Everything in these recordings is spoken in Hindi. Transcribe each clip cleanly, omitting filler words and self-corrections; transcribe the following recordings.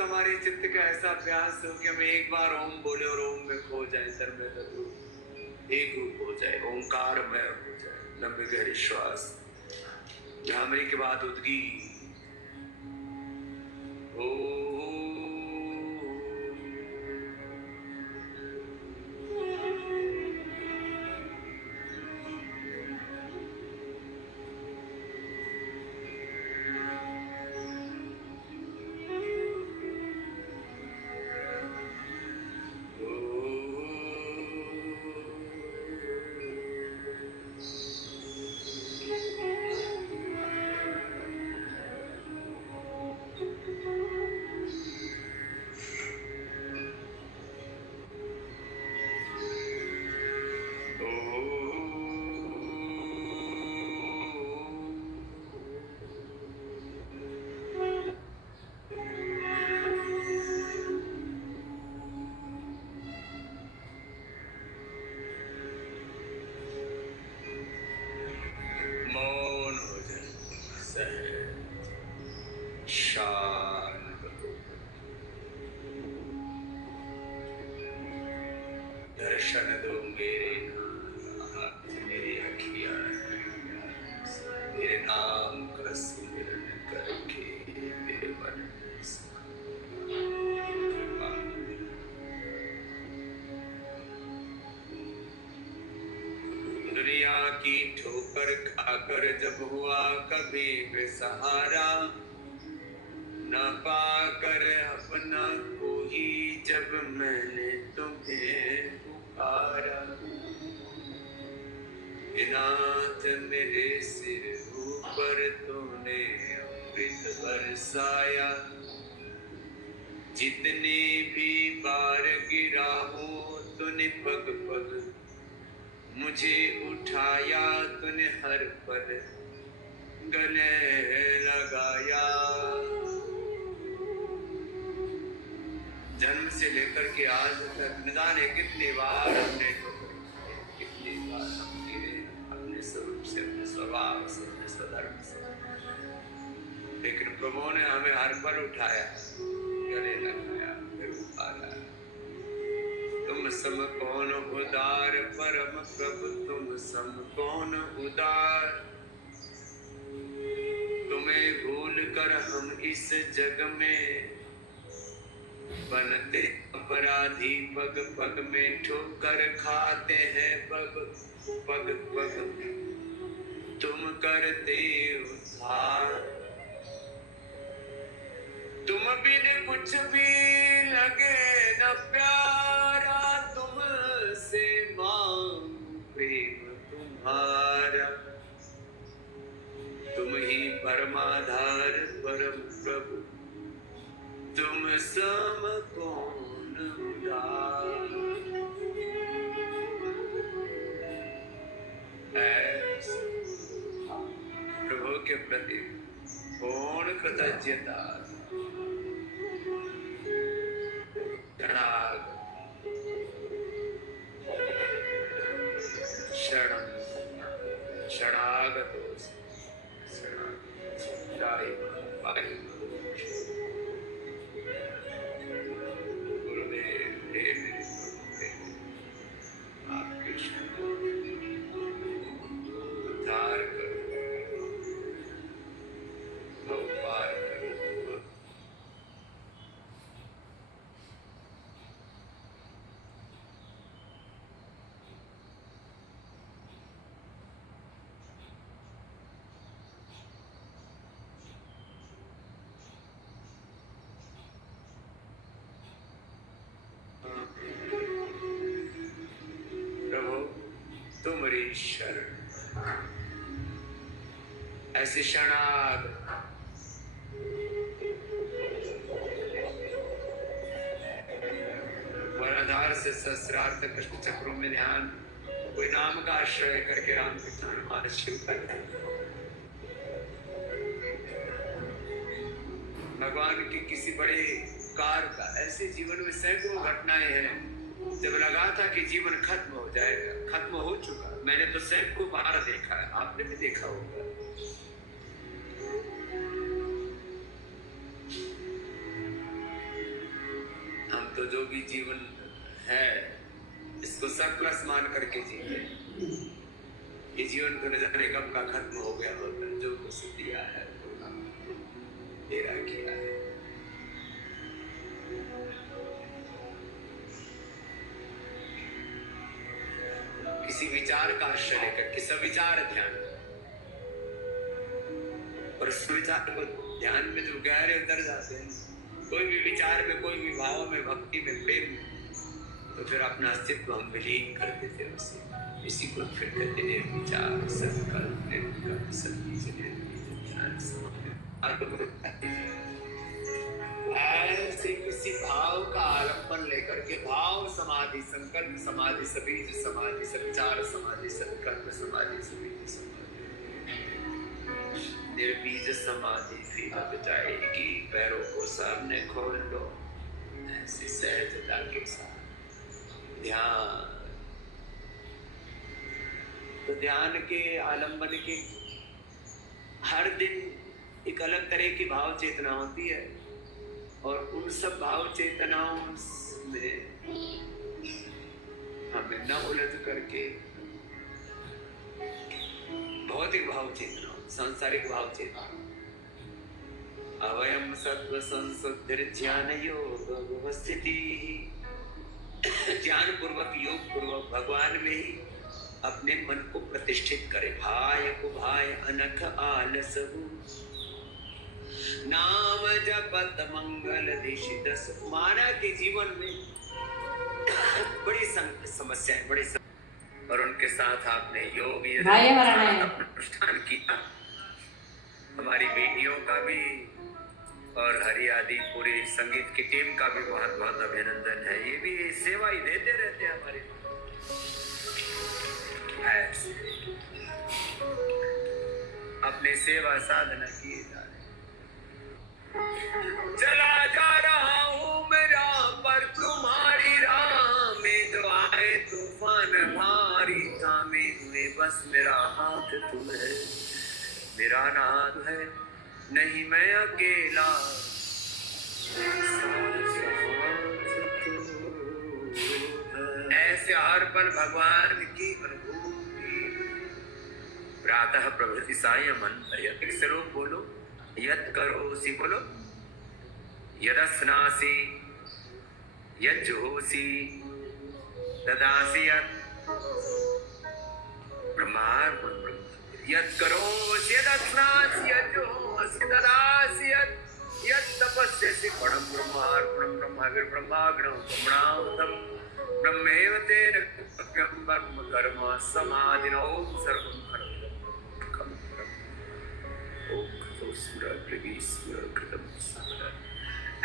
हमारे चित्त का ऐसा अभ्यास हो कि हम एक बार ओम बोले और ओम में खो जाए, सर्व एक रूप हो जाए, ओंकारमय हो जाए। लंबे गहरे श्वास, भ्रामरी के बाद उदगी ओ मौन हो जाए, सहज शांत हो। दर्शन दो मेरे नाथ, मेरी अखियां तेरे नाम का सुमिरन करके मेरे मन में सुख। दुनिया की ठोकर खाकर जब हुआ कभी बेसहारा, न पाकर अपना कोई जब मैंने तुम्हें पुकारा, नाथ मेरे सिर ऊपर तूने अमृत बरसाया, जितने भी बार गिरा हूँ तूने पग पग मुझे उठाया, तूने हर पल गले लगाया। जन्म से लेकर के आज तक न जाने कितनी बार हमने कितनी बार हम गिरे अपने स्वरूप से, अपने स्वभाव से, अपने स्वधर्म से, लेकिन प्रभु ने हमें हर पल उठाया, गले लगाया, फिर उठाया। तुम सम कौन उदार परम प्रभु, तुम सम कौन उदार, तुम्हें भूल कर हम इस जग में बनते अपराधी, पग पग में ठोकर खाते हैं, पग पग पग तुम करते उद्धार। तुम बिन कुछ भी लगे न प्यारा, तुमसे मांगू प्रेम तुम्हारा। तुम ही परमाधार परम प्रभु, तुम सम कौन उदार। प्रभु के प्रति पूर्ण कृतज्ञता, शरणागतो गुरुदेव हे मेरे आपके उद्धार करो, पार करो। प्रभु तुम्हारी शरण, ऐसे शरणागत वराधार से सहस्रार्थ कष्ट चक्रों में ध्यान, कोई नाम का आश्रय करके राम कृष्ण हनुमान शिव करते, भगवान की किसी बड़े कार का, ऐसे जीवन में सैकड़ों घटनाएं हैं जब लगा था कि जीवन खत्म हो जाएगा, खत्म हो चुका। मैंने तो सैकड़ों बार देखा है, आपने भी देखा होगा। तो जो भी जीवन है इसको सरप्लस मान करके जीते। ये जीवन तो न जाने कब का खत्म हो गया होता, जो कुछ दिया है तेरा किया है। किसी विचार का आश्रय लेकर के सविचार ध्यान, और उस विचार को ध्यान में जो गहरे उतर जाते हैं, कोई भी विचार में, कोई भी भाव में, भक्ति में, प्रेम में, तो फिर अपना अस्तित्व हम विलीन कर देते हैं उसे। इसी को फिर कहते हैं विचार संकल्प निर्विकल्प सद्बीज निर्बीज ध्यान समाधि। ऐसे किसी भाव का आलंबन लेकर के भाव समाधि, संकल्प समाधि, सबीज समाधि, सविचार समाधि, संकल्प समाधि, सबीज समाधि, निर्बीज समाधि फिर अब जाएगी। पैरों को सामने खोल लो, ऐसी सहजता के साथ ध्यान। तो ध्यान के आलंबन के हर दिन एक अलग तरह की भाव चेतना होती है, और उन सब भाव चेतनाओं में हमें न उलझ करके भौतिक भाव चेतना, सांसारिक भाव चेतना, अवयम सत्व संशुद्धिर्ज्ञान योग व्यवस्थिति, ज्ञान पूर्वक योग पूर्वक भगवान में ही अपने मन को प्रतिष्ठित करे। भाय को भाय अनख आलसहु, नाम जपत मंगल दिशिदस। मानव के जीवन में बड़ी समस्याएं, बड़ी और उनके साथ आपने योग अनुष्ठान किया। हमारी बेटियों का भी और हरि आदि पूरी संगीत की टीम का भी बहुत बहुत अभिनंदन है। ये भी सेवा ही देते रहते हैं हमारे। अपनी सेवा साधना किए जा रहे। चला जा रहा हूँ मेरा पर तुम्हारी राह में, जो आए तूफान भारी थामे हुए बस मेरा हाथ तुम्हें, मेरा नाद है नहीं मैं अकेला। ऐसे हर पल भगवान की अनुभूति। प्रातः प्रभृति सायमन यत् श्लोक बोलो, यत् करोसि बोलो, यदस्नासि यज्जुहोसि ददासि यत् ब्रह्मार्पणं ब्रह्म, यत् करोसि यदस्नासि यज्जुहोसि ददासि यत्, यत् तपस्यसि परं ब्रह्मार्पणं ब्रह्माग्नौ ब्रह्मणाहुतं ब्रह्मेव तेन ब्रह्म कर्म समाधिनो सर्वं कर्म ओम कृतम।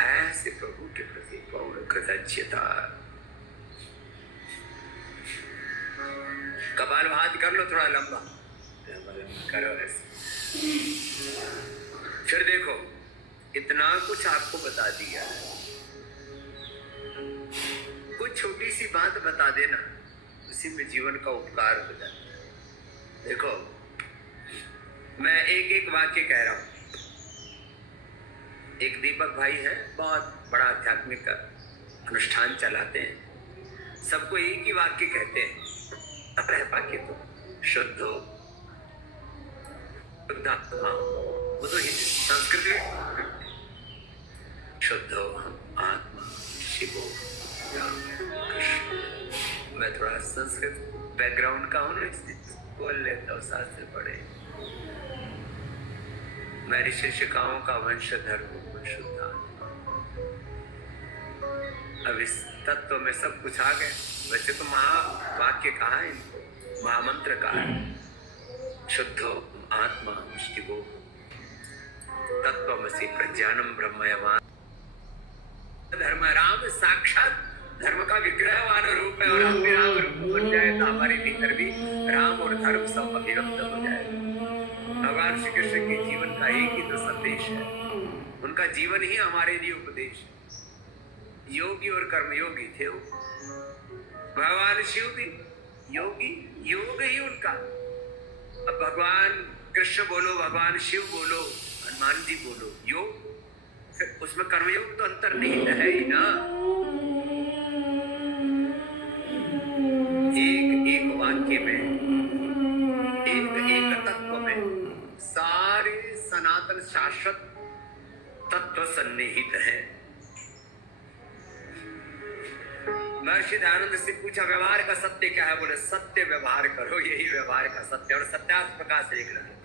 ऐसे प्रभु के प्रति पूर्ण कृतज्ञता। कपालभाति कर लो थोड़ा लंबा, करो ऐसे। फिर देखो इतना कुछ आपको बता दिया, कुछ छोटी सी बात बता देना, उसी में जीवन का उपकार हो जाता है। देखो मैं एक एक वाक्य कह रहा हूं। एक दीपक भाई है, बहुत बड़ा आध्यात्मिक अनुष्ठान चलाते हैं, सबको एक ही वाक्य कहते हैं, वाक्य तो शुद्ध हो, शुद्धात्मा, वो तो संस्कृत में शुद्ध हो हम आत्मा शिवो राम कृष्ण। मैं थोड़ा संस्कृत बैकग्राउंड का हूँ, बोल लेता हूँ, शास्त्र पढ़े। मैं ऋषि शिकाओं का वंशधर हूँ, शुद्ध आत्मा। अब इस तत्व में सब कुछ आ गए। वैसे तो महावाक्य कहा है, महामंत्र कहा है, शुद्धो आत्मा शिवो तत्वमसि प्रज्ञानम ब्रह्मयमान। धर्म राम साक्षात धर्म का विग्रहवान रूप है, और हम भी राम रूप बन जाए तो हमारे भीतर भी राम और धर्म सब अभिव्यक्त हो जाएगा। भगवान श्री कृष्ण के जीवन का एक ही तो संदेश है, उनका जीवन ही हमारे लिए उपदेश है। योगी और कर्मयोगी थे वो। भगवान शिव भी योगी, योग ही उनका। अब भगवान कृष्ण बोलो, भगवान शिव बोलो, हनुमान जी बोलो, योग, फिर उसमें कर्मयोग तो अंतर्निहित है ही ना। तो सन्निहित है। महर्षि दयानंद से पूछा व्यवहार का सत्य क्या है? बोले सत्य व्यवहार करो, यही व्यवहार का सत्य। और सत्यार्थ प्रकाश लिख रहे हैं,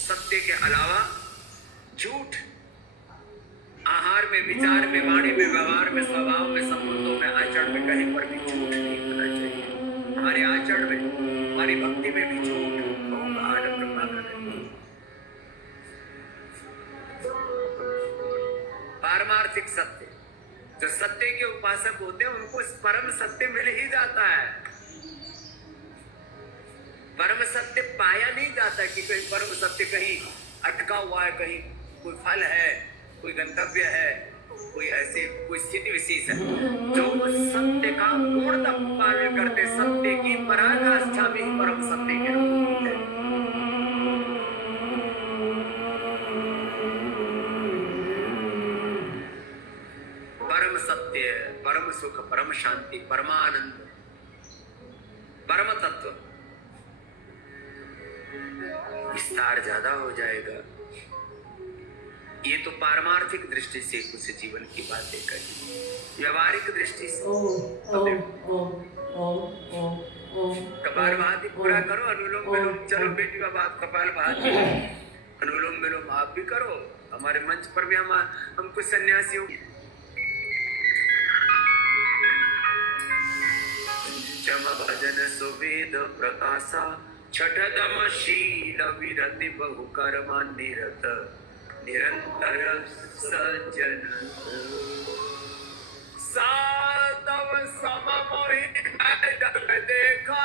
सत्य के अलावा झूठ आहार में, विचार में, वाणी में, व्यवहार में, स्वभाव में, संबंधों में, आचरण में कहीं पर भी झूठ नहीं होना चाहिए। हमारे आचरण में, हमारी भक्ति में भी झूठ पारमार्थिक सत्य। जो सत्य के उपासक होते हैं उनको परम सत्य मिल ही जाता है। परम सत्य पाया नहीं जाता कि कहीं परम सत्य कहीं अटका हुआ है, कहीं कोई फल है, कोई गंतव्य है, कोई ऐसे कोई स्थिति विशेष है। जो सत्य का पूर्णतः पालन करते, सत्य की पराकाष्ठा में ही परम सत्य के रूप है। परम सत्य, परम सुख, परम शांति, परमानंद, परम तत्व विस्तार ज्यादा हो जाएगा। ये तो पारमार्थिक दृष्टि से कुछ जीवन की बातें कही, व्यवहारिक दृष्टि से कपालभाति पूरा करो, अनुलोम विलोम। चलो बेटी का बात कपालभाति, अनुलोम विलोम आप भी करो। हमारे मंच पर भी हम कुछ सन्यासी हो। चम भजन सुवेद प्रकाशा, छठतम शील विरति बहु कर्मा निरत, निरंतर सज्जन सातव सममोहि देखा,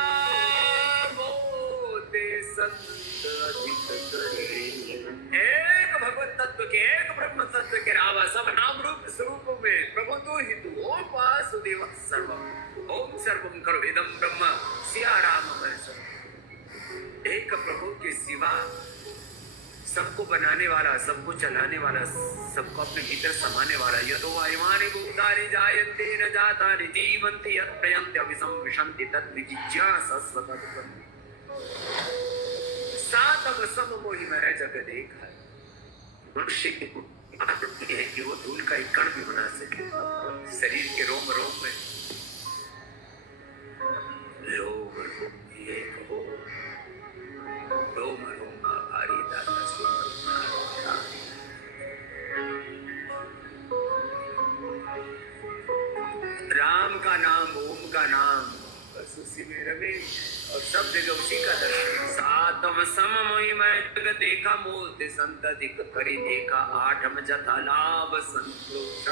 मोते संत अधिक करे। एक भगवत तत्व के, एक ब्रह्म तत्व के अलावा सब नाम रूप स्वरूप में प्रभु तू ही तू। ओम वासुदेव सर्वम, ओम सर्वम खलु इदं ब्रह्म, सिया राम एक प्रभु के सिवा सबको बनाने वाला, सबको चलाने वाला, सबको अपने भीतर समाने वाला। यतो वायुमानि भूतानि जायन्ते न जातानि जीवन्ति यत् प्रयन्ति अविसं विशन्ति तद् विजिज्ञासस्व तत्त्वम्। सातव सममोहि मैं जग देखा। मनुष्य की आकृति है कि वो धूल का एक कण भी बना सके। शरीर के रोम रोम में लोग एक हो, रोम रोम भारी दाता राम का नाम, ओम का नाम, बस उसी में रवे और सब जगह उसी का दर्शन। सातम सममोहि मैं जग देखा, मोते संत अधिक करि देखा, आठम जथा लाभ संतोष।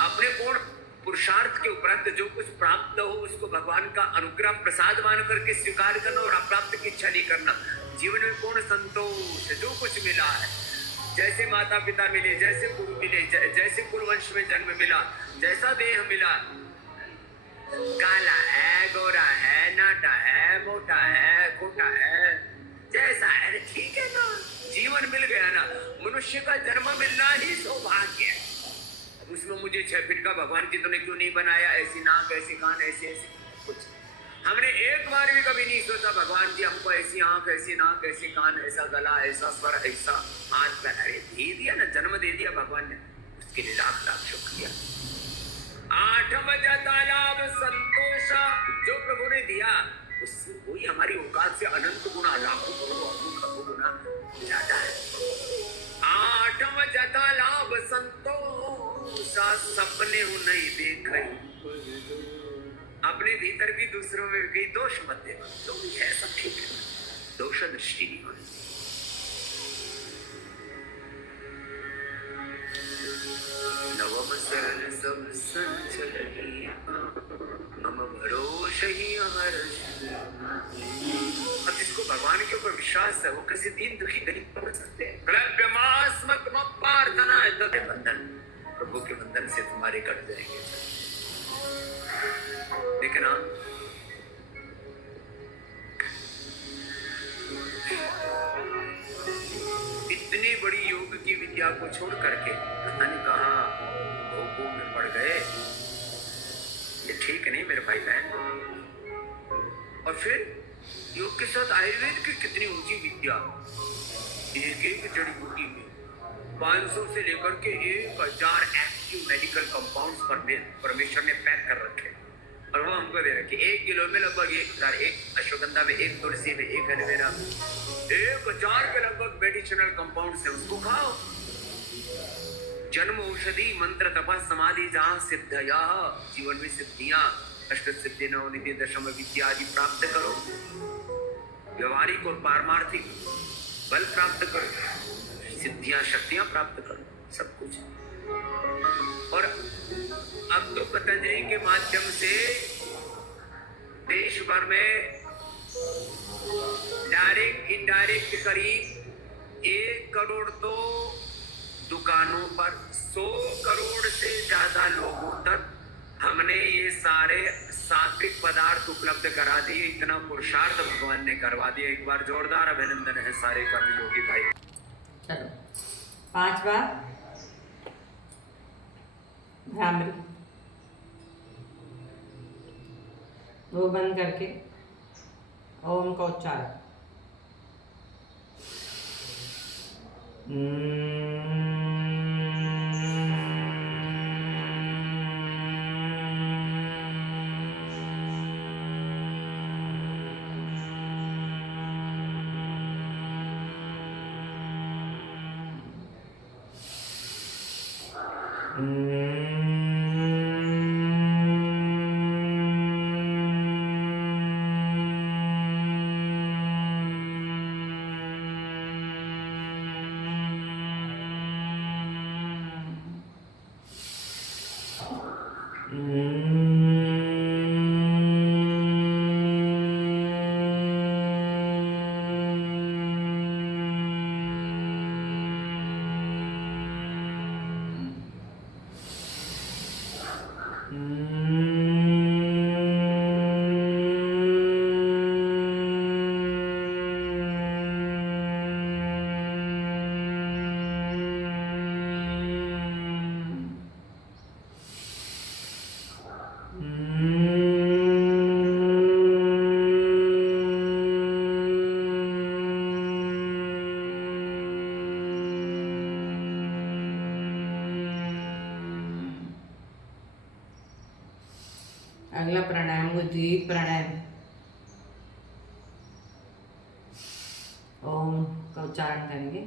अपने पूर्ण पुरुषार्थ के उपरांत जो कुछ प्राप्त हो उसको भगवान का अनुग्रह प्रसाद मान करके स्वीकार करना और अप्राप्त की इच्छा नहीं करना। जीवन में पूर्ण संतोष, जो कुछ मिला है, जैसे माता पिता मिले, जैसे गुरु मिले, जैसे कुलवंश में जन्म मिला, जैसा देह मिला, काला है, गोरा है, नाटा है, मोटा है, खोटा है, जैसा है ठीक है ना, जीवन मिल गया ना। मनुष्य का जन्म मिलना ही सौभाग्य है। उसमें मुझे 6 फीट का भगवान जी ने क्यों नहीं बनाया, ऐसी नाक, ऐसी कान, ऐसे कुछ। हमने एक बार भी कभी नहीं सोचा भगवान जी हमको ऐसी आंख, ऐसी नाक, ऐसी कान, ऐसा गला, ऐसा स्वर, ऐसा हाथ पैर। अरे दे दिया ना, जन्म दे दिया भगवान ने, उसके लिए लाख लाख शुक्रिया। आठम जता लाभ संतोष, जो प्रभु ने दिया उससे वही हमारी औकात से अनंत गुना, लाखों गुना ज्यादा है। आठम जता लाभ संतोष, सपने नहीं देखे, अपने भीतर भी दूसरों में भी दोष मत देखो। जो भी है सब ठीक है, दोष दृष्टि नहीं होनी। नवम सरल सब संचल मम भरोस ही अमर। अब जिसको भगवान के ऊपर विश्वास है वो किसी दीन दुखी नहीं पड़ सकते। प्रार्थना है तो बंधन, प्रभु के बंधन से तुम्हारे कट जाएंगे। लेकिन इतनी बड़ी योग की विद्या को छोड़ करके पता नहीं कहाँ भोगों में पड़ गए। ये ठीक नहीं मेरे भाई बहन। और फिर योग के साथ आयुर्वेद की कितनी ऊंची विद्या, एक एक जड़ी बूटी में 500 से लेकर के 1000 एक्टिव मेडिकल कंपाउंड्स परमेश्वर ने पैक कर रखे और वो हमको दे रखे। 1 किलो में लगभग 1000, एक अश्वगंधा में, एक तुलसी में, एक एलोवेरा, 1000 के लगभग मेडिसिनल कंपाउंड्स है, उसको खाओ। जन्म औषधि मंत्र तपा समाधि जहां सिद्धया, जीवन में सिद्धियां, अष्ट सिद्धि नवनिधि दशम विद्या आदि प्राप्त करो, व्यवहारिक और पारमार्थिक बल प्राप्त करो, सिद्धियां शक्तियां प्राप्त करो, सब कुछ। और अब तो पतंजलि के माध्यम से देश भर में डायरेक्ट इनडायरेक्ट करीब 1 करोड़ तो दुकानों पर 100 करोड़ से ज्यादा लोगों तक हमने ये सारे सात्विक पदार्थ उपलब्ध करा दिए। इतना पुरुषार्थ भगवान ने करवा दिया। एक बार जोरदार अभिनंदन है सारे कर्मयोगी भाई। चलो 5 बार भ्रामरी, वो बंद करके ओम का उच्चारण। अगला प्राणायाम उद्गीत प्राणायाम। ओम का उच्चारण करेंगे।